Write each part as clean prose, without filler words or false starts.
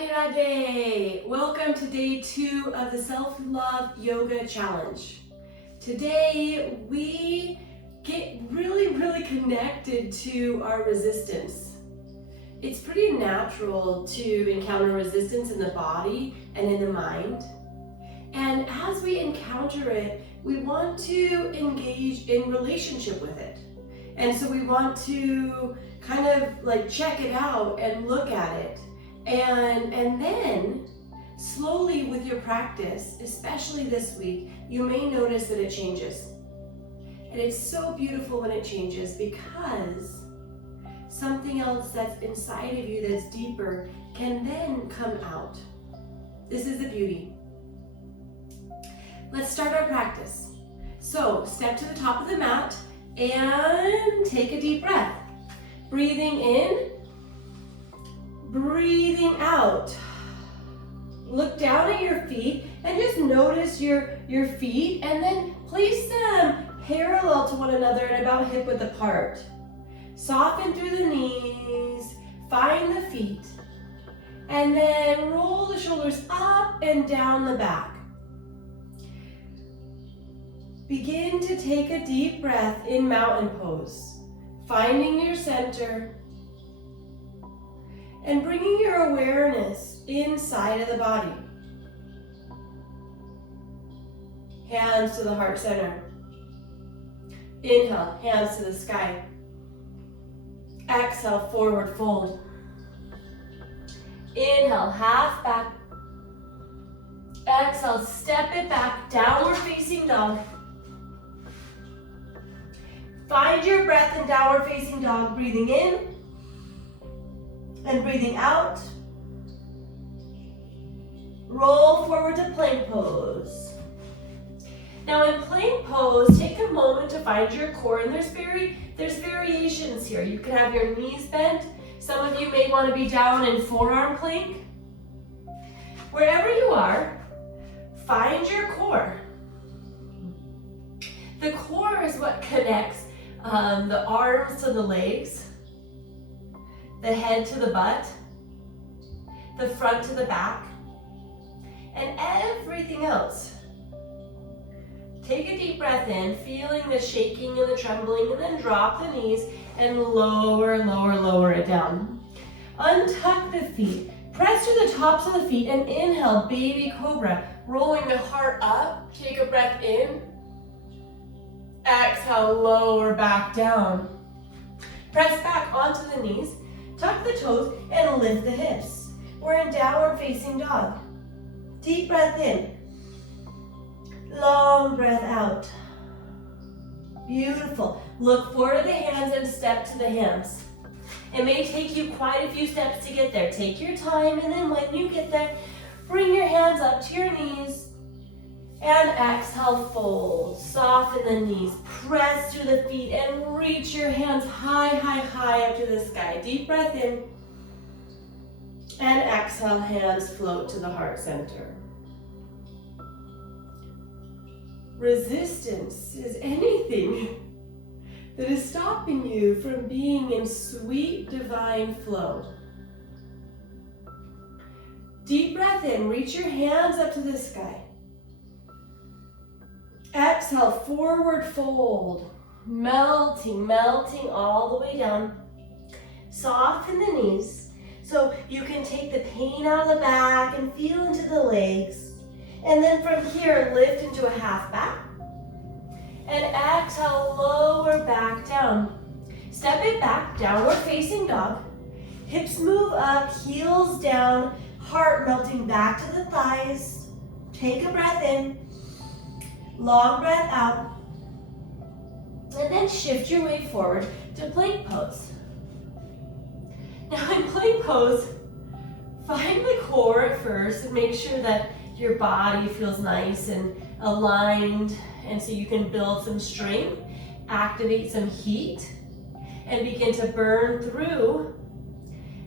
Radhe Radhe! Welcome to day 2 of the Self-Love Yoga Challenge. Today we get really connected to our resistance. It's pretty natural to encounter resistance in the body and in the mind. And as we encounter it, we want to engage in relationship with it. And so we want to kind of like check it out and look at it. And then slowly with your practice, especially this week, you may notice that it changes. And it's so beautiful when it changes because something else that's inside of you that's deeper can then come out. This is the beauty. Let's start our practice. So step to the top of the mat and take a deep breath. Breathing in, breathing out. Look down at your feet and just notice your feet and then place them parallel to one another and about hip width apart. Soften through the knees, find the feet, and then roll the shoulders up and down the back. Begin to take a deep breath in mountain pose, finding your center and bringing your awareness inside of the body. Hands to the heart center. Inhale, hands to the sky. Exhale, forward fold. Inhale, half back. Exhale, step it back, downward facing dog. Find your breath in downward facing dog, breathing in and breathing out. Roll forward to plank pose. Now in plank pose, take a moment to find your core, and there's variations here. You can have your knees bent. Some of you may want to be down in forearm plank. Wherever you are, find your core. The core is what connects the arms to the legs, the head to the butt, the front to the back, and everything else. Take a deep breath in, feeling the shaking and the trembling, and then drop the knees and lower it down. Untuck the feet, press to the tops of the feet, and inhale, baby cobra, rolling the heart up. Take a breath in. Exhale, lower back down. Press back onto the knees, tuck the toes, and lift the hips. We're in downward facing dog. Deep breath in. Long breath out. Beautiful. Look forward to the hands and step to the hands. It may take you quite a few steps to get there. Take your time, and then when you get there, bring your hands up to your knees. And exhale, fold. Soften the knees. Press through the feet and reach your hands high up to the sky. Deep breath in. And exhale, hands float to the heart center. Resistance is anything that is stopping you from being in sweet divine flow. Deep breath in. Reach your hands up to the sky. Exhale, forward fold, melting all the way down. Soften the knees so you can take the pain out of the back and feel into the legs. And then from here, lift into a half back. And exhale, lower back down. Step it back, downward facing dog. Hips move up, heels down, heart melting back to the thighs. Take a breath in. Long breath out, and then shift your way forward to plank pose. Now in plank pose, find the core at first and make sure that your body feels nice and aligned, and so you can build some strength, activate some heat, and begin to burn through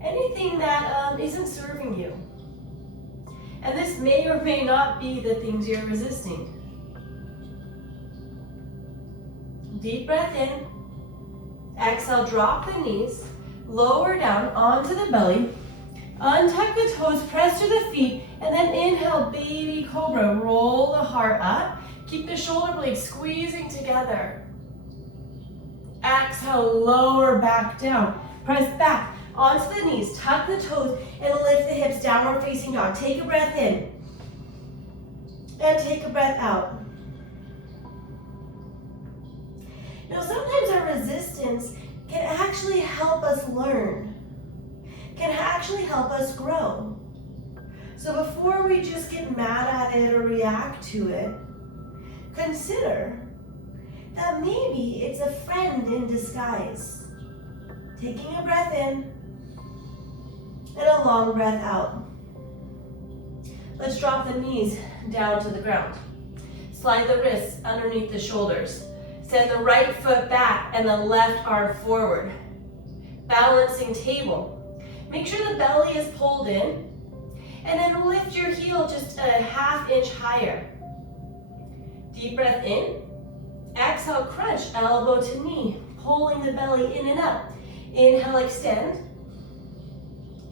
anything that isn't serving you. And this may or may not be the things you're resisting. Deep breath in. Exhale, drop the knees, lower down onto the belly. Untuck the toes, press to the feet, and then inhale, baby cobra. Roll the heart up. Keep the shoulder blades squeezing together. Exhale, lower back down. Press back onto the knees, tuck the toes, and lift the hips, downward facing dog. Take a breath in, and take a breath out. Now, sometimes our resistance can actually help us learn, can actually help us grow. So before we just get mad at it or react to it, consider that maybe it's a friend in disguise. Taking a breath in and a long breath out. Let's drop the knees down to the ground. Slide the wrists underneath the shoulders. Send the right foot back and the left arm forward. Balancing table. Make sure the belly is pulled in, and then lift your heel just a ½ inch higher. Deep breath in. Exhale, crunch, elbow to knee, pulling the belly in and up. Inhale, extend,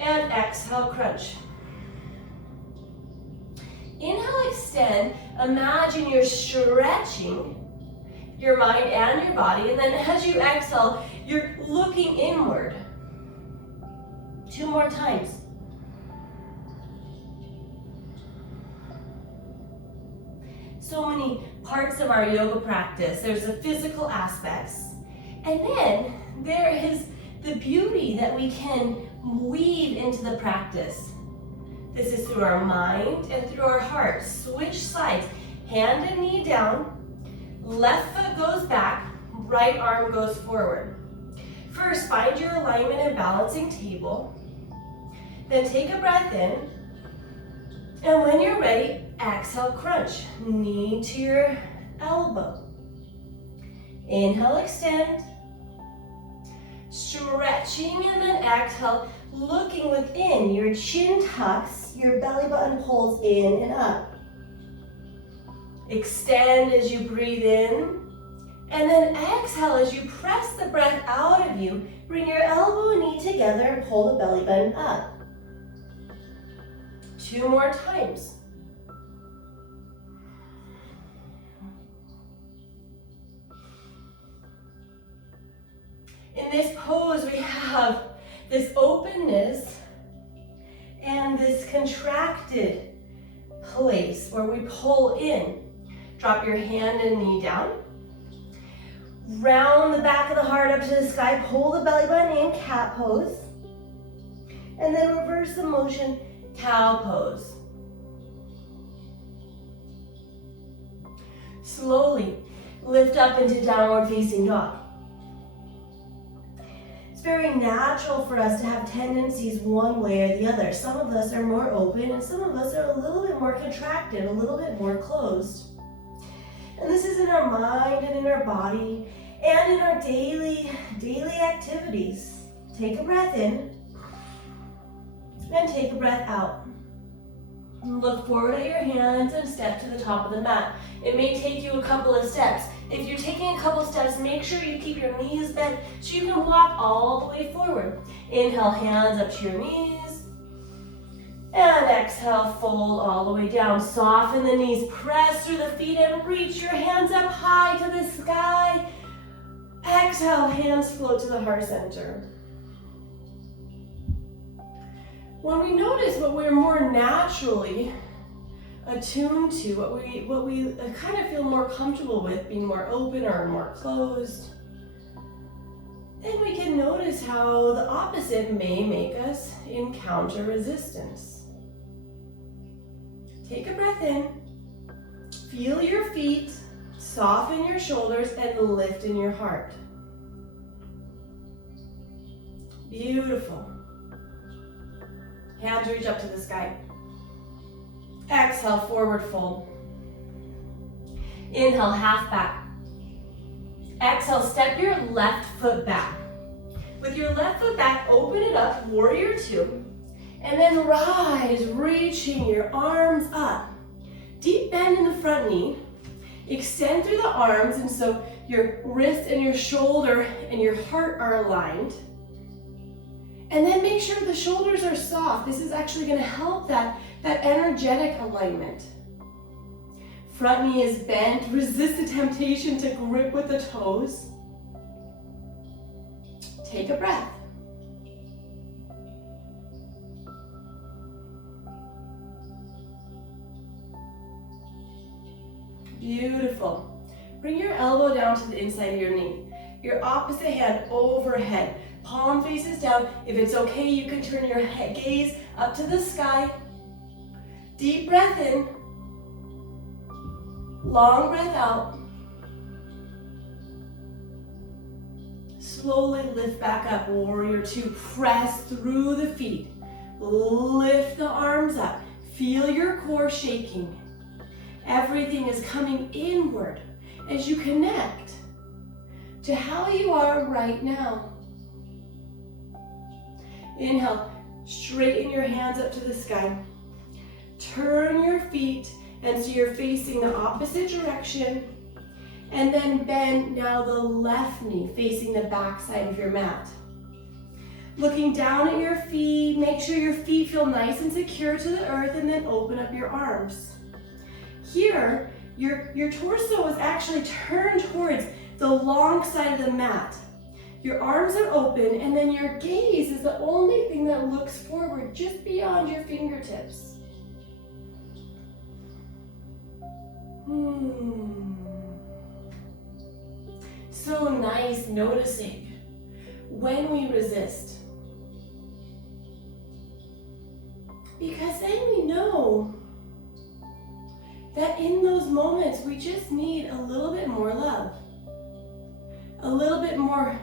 and exhale, crunch. Inhale, extend. Imagine you're stretching your mind and your body, and then as you exhale, you're looking inward. 2 more times. So many parts of our yoga practice. There's the physical aspects, and then there is the beauty that we can weave into the practice. This is through our mind and through our heart. Switch sides, hand and knee down, left foot goes back, right arm goes forward. First, find your alignment and balancing table. Then take a breath in, and when you're ready, exhale, crunch, knee to your elbow. Inhale, extend, stretching, and then exhale, looking within. Your chin tucks, your belly button pulls in and up. Extend as you breathe in, and then exhale as you press the breath out of you. Bring your elbow and knee together and pull the belly button up. 2 more times. In this pose, we have this openness and this contracted place where we pull in. Drop your hand and knee down. Round the back of the heart up to the sky. Pull the belly button in, cat pose. And then reverse the motion, cow pose. Slowly lift up into downward facing dog. It's very natural for us to have tendencies one way or the other. Some of us are more open and some of us are a little bit more contracted, a little bit more closed. And this is in our mind and in our body and in our daily activities. Take a breath in and take a breath out. Look forward at your hands and step to the top of the mat. It may take you a couple of steps. If you're taking a couple steps, make sure you keep your knees bent so you can walk all the way forward. Inhale, hands up to your knees. And exhale, fold all the way down. Soften the knees, press through the feet and reach your hands up high to the sky. Exhale, hands float to the heart center. When we notice what we're more naturally attuned to, what we kind of feel more comfortable with, being more open or more closed, then we can notice how the opposite may make us encounter resistance. Take a breath in, feel your feet, soften your shoulders, and lift in your heart. Beautiful. Hands reach up to the sky. Exhale, forward fold. Inhale, half back. Exhale, step your left foot back. With your left foot back, open it up, warrior 2. And then rise, reaching your arms up. Deep bend in the front knee. Extend through the arms, and so your wrist and your shoulder and your heart are aligned. And then make sure the shoulders are soft. This is actually going to help that energetic alignment. Front knee is bent. Resist the temptation to grip with the toes. Take a breath. Beautiful. Bring your elbow down to the inside of your knee. Your opposite hand overhead. Palm faces down. If it's okay, you can turn your gaze up to the sky. Deep breath in. Long breath out. Slowly lift back up. Warrior two. Press through the feet. Lift the arms up. Feel your core shaking. Everything is coming inward as you connect to how you are right now. Inhale, straighten your hands up to the sky. Turn your feet and so you're facing the opposite direction. And then bend now the left knee facing the back side of your mat. Looking down at your feet, make sure your feet feel nice and secure to the earth, and then open up your arms. Here, your torso is actually turned towards the long side of the mat. Your arms are open, and then your gaze is the only thing that looks forward just beyond your fingertips. So nice noticing when we resist. Because then we know that in those moments we just need a little bit more love, a little bit more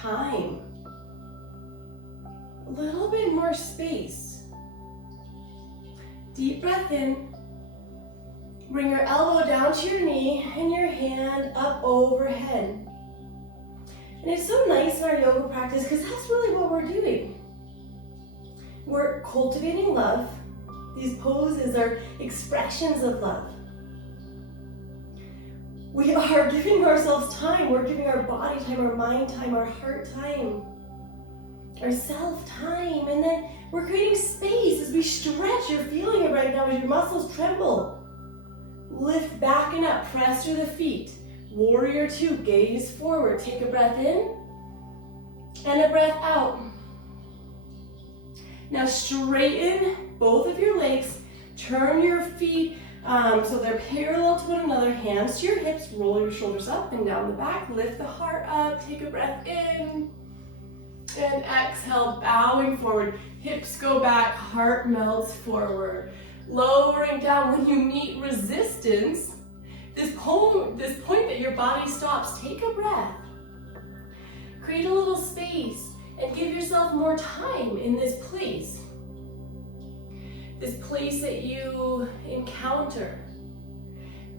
time, a little bit more space. Deep breath in. Bring your elbow down to your knee and your hand up overhead. And it's so nice in our yoga practice because that's really what we're doing. We're cultivating love. These poses are expressions of love. We are giving ourselves time. We're giving our body time, our mind time, our heart time, our self time. And then we're creating space as we stretch. You're feeling it right now as your muscles tremble. Lift back and up, press through the feet. Warrior two, gaze forward. Take a breath in and a breath out. Now straighten both of your legs. Turn your feet so they're parallel to one another. Hands to your hips. Roll your shoulders up and down the back. Lift the heart up. Take a breath in. And exhale, bowing forward. Hips go back, heart melts forward. Lowering down. When you meet resistance, this point that your body stops, take a breath. Create a little space and give yourself more time in this place. This place that you encounter.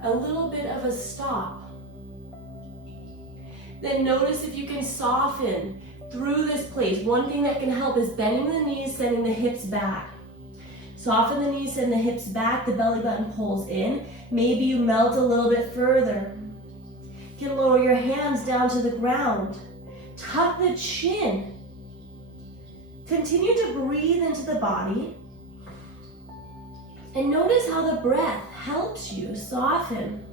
A little bit of a stop. Then notice if you can soften through this place. One thing that can help is bending the knees, sending the hips back. Soften the knees, send the hips back, the belly button pulls in. Maybe you melt a little bit further. You can lower your hands down to the ground. Tuck the chin. Continue to breathe into the body. And notice how the breath helps you soften.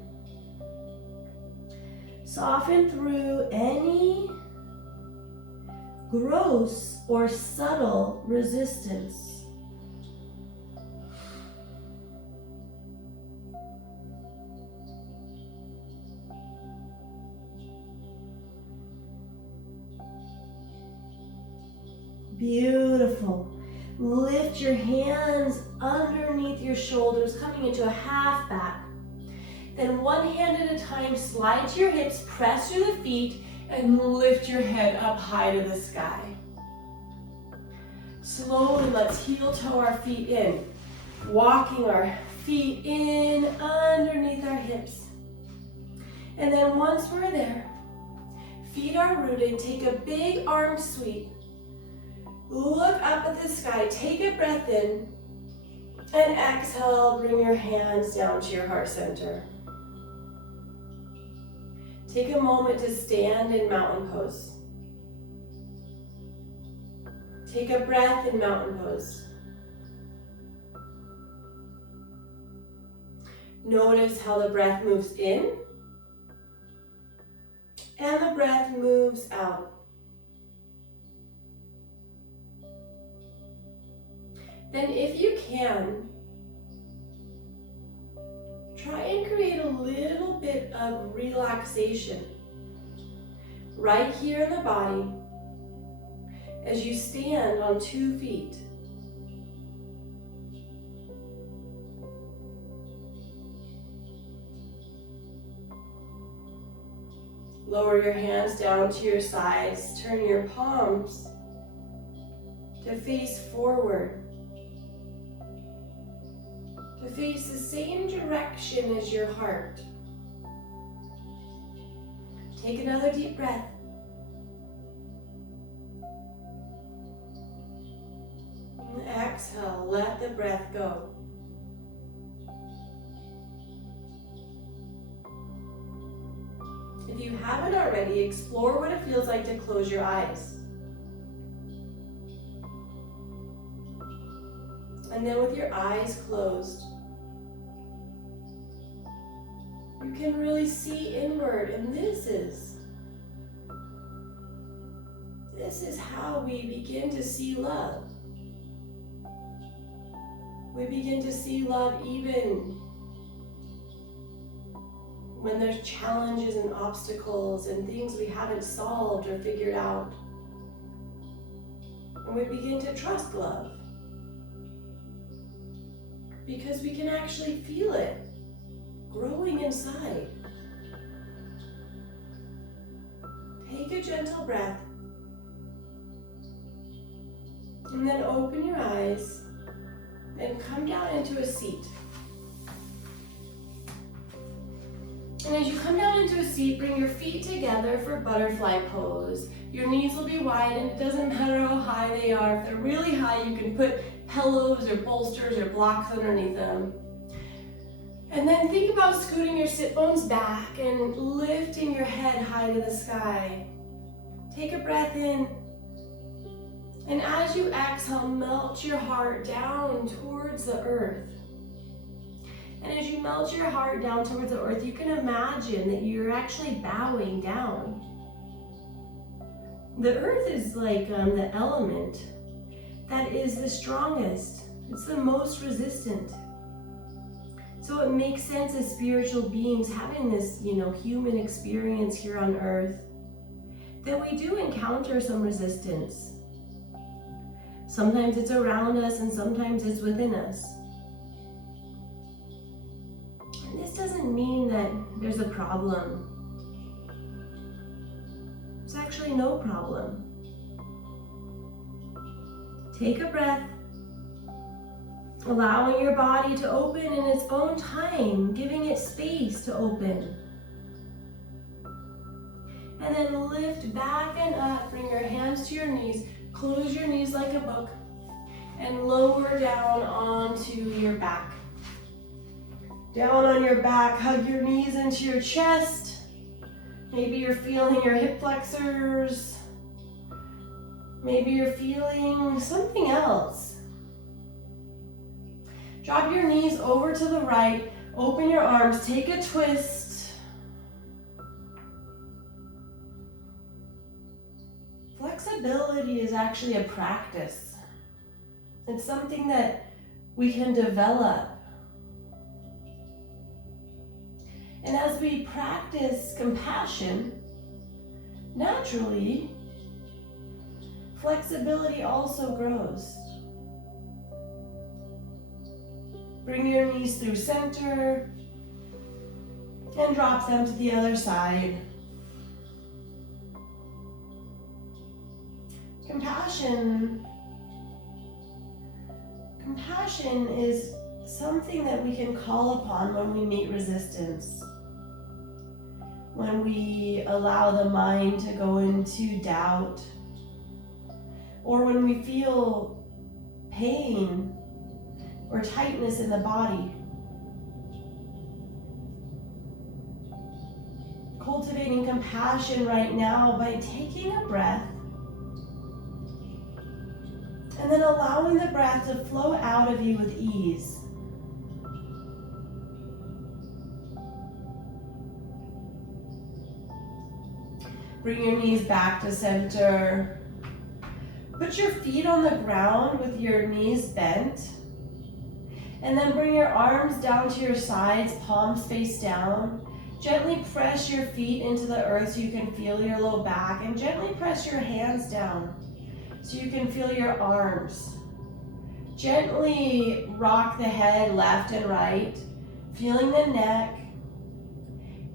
Soften through any gross or subtle resistance. Beautiful. Lift your hands underneath your shoulders, coming into a half back. Then one hand at a time, slide to your hips, press through the feet, and lift your head up high to the sky. Slowly, let's heel toe our feet in. Walking our feet in underneath our hips. And then once we're there, feet are rooted, take a big arm sweep. Look up at the sky, take a breath in, and exhale, bring your hands down to your heart center. Take a moment to stand in mountain pose. Take a breath in mountain pose. Notice how the breath moves in and the breath moves out. Then if you can, try and create a little bit of relaxation right here in the body as you stand on 2 feet. Lower your hands down to your sides. Turn your palms to face forward, to face the same direction as your heart. Take another deep breath. And exhale, let the breath go. If you haven't already, explore what it feels like to close your eyes. And then with your eyes closed, you can really see inward, and this is how we begin to see love. We begin to see love even when there's challenges and obstacles and things we haven't solved or figured out. And we begin to trust love because we can actually feel it growing inside. Take a gentle breath and then open your eyes and come down into a seat. And as you come down into a seat, bring your feet together for butterfly pose. Your knees will be wide, and it doesn't matter how high they are. If they're really high, you can put pillows or bolsters or blocks underneath them. And then think about scooting your sit bones back and lifting your head high to the sky. Take a breath in. And as you exhale, melt your heart down towards the earth. And as you melt your heart down towards the earth, you can imagine that you're actually bowing down. The earth is like the element that is the strongest. It's the most resistant. So it makes sense as spiritual beings having this, human experience here on earth, that we do encounter some resistance. Sometimes it's around us and sometimes it's within us. And this doesn't mean that there's a problem. There's actually no problem. Take a breath, allowing your body to open in its own time, giving it space to open. And then lift back and up, bring your hands to your knees, close your knees like a book, and lower down onto your back. Down on your back, hug your knees into your chest. Maybe you're feeling your hip flexors. Maybe you're feeling something else. Drop your knees over to the right, open your arms, take a twist. Flexibility is actually a practice. It's something that we can develop. And as we practice compassion, naturally, flexibility also grows. Bring your knees through center and drop them to the other side. Compassion is something that we can call upon when we meet resistance. When we allow the mind to go into doubt, or when we feel pain or tightness in the body. Cultivating compassion right now by taking a breath And then allowing the breath to flow out of you with ease. Bring your knees back to center. Put your feet on the ground with your knees bent. And then bring your arms down to your sides, palms face down. Gently press your feet into the earth so you can feel your low back. And gently press your hands down so you can feel your arms. Gently rock the head left and right, feeling the neck.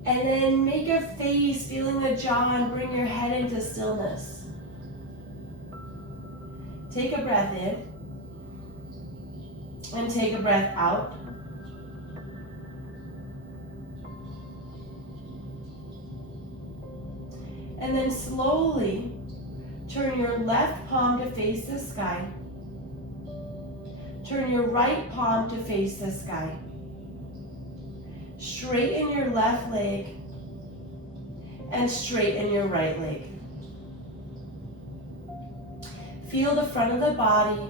And then make a face, feeling the jaw, and bring your head into stillness. Take a breath in. And take a breath out. And then slowly turn your left palm to face the sky. Turn your right palm to face the sky. Straighten your left leg and straighten your right leg. Feel the front of the body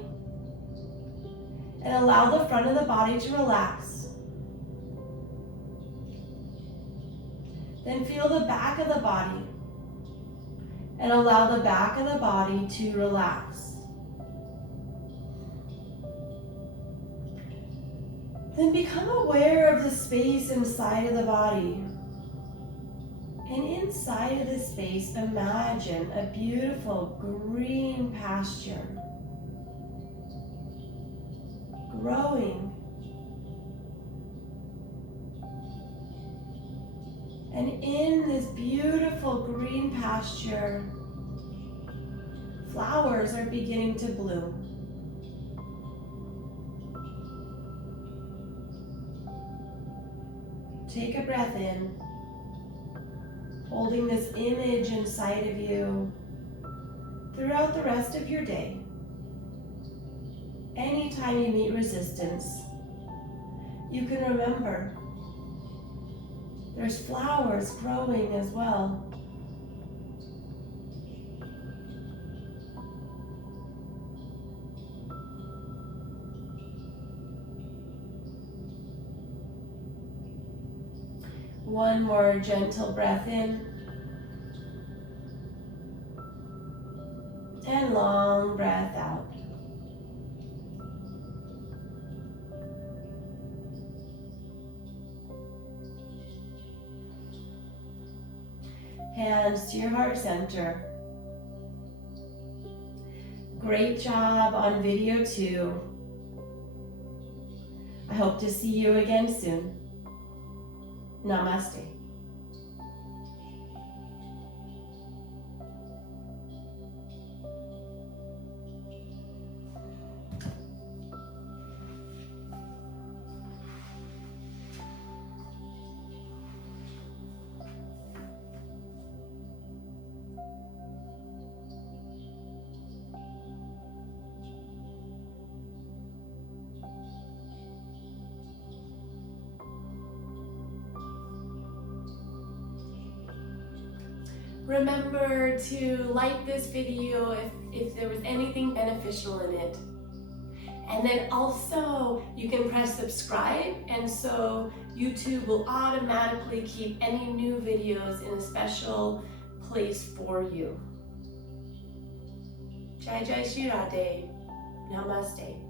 and allow the front of the body to relax. Then feel the back of the body and allow the back of the body to relax. Then become aware of the space inside of the body. And inside of this space, imagine a beautiful green pasture growing. And in this beautiful green pasture, flowers are beginning to bloom. Take a breath in, holding this image inside of you throughout the rest of your day. Anytime you meet resistance, you can remember there's flowers growing as well. One more gentle breath in. And long breath out. Hands to your heart center. Great job on video 2. I hope to see you again soon. Namaste. Remember to like this video if there was anything beneficial in it. And then also you can press subscribe, and so YouTube will automatically keep any new videos in a special place for you. Jai Jai Shri Radhe. Namaste.